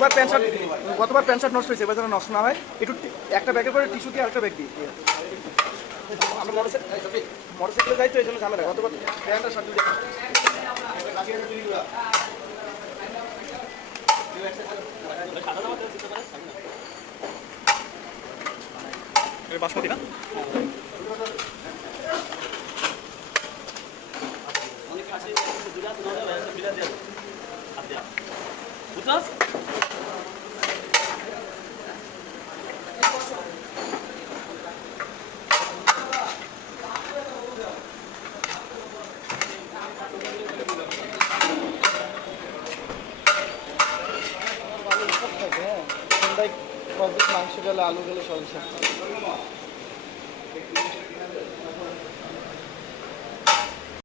গতবার pant shirt নষ্ট হয়েছে, এবার যেন নষ্ট না হয়। একটু একটা ব্যাগের করে টিস্যু দিয়ে আরেকটা ব্যাগ দিই। আমরা মোটরসাইকেলে যাই তো এই জন্য ঝামেলা। গতবার প্যান্টটা শার্ট দিয়ে বাসমতি না বুঝছস? মাংস গেলে আলু গেলে সব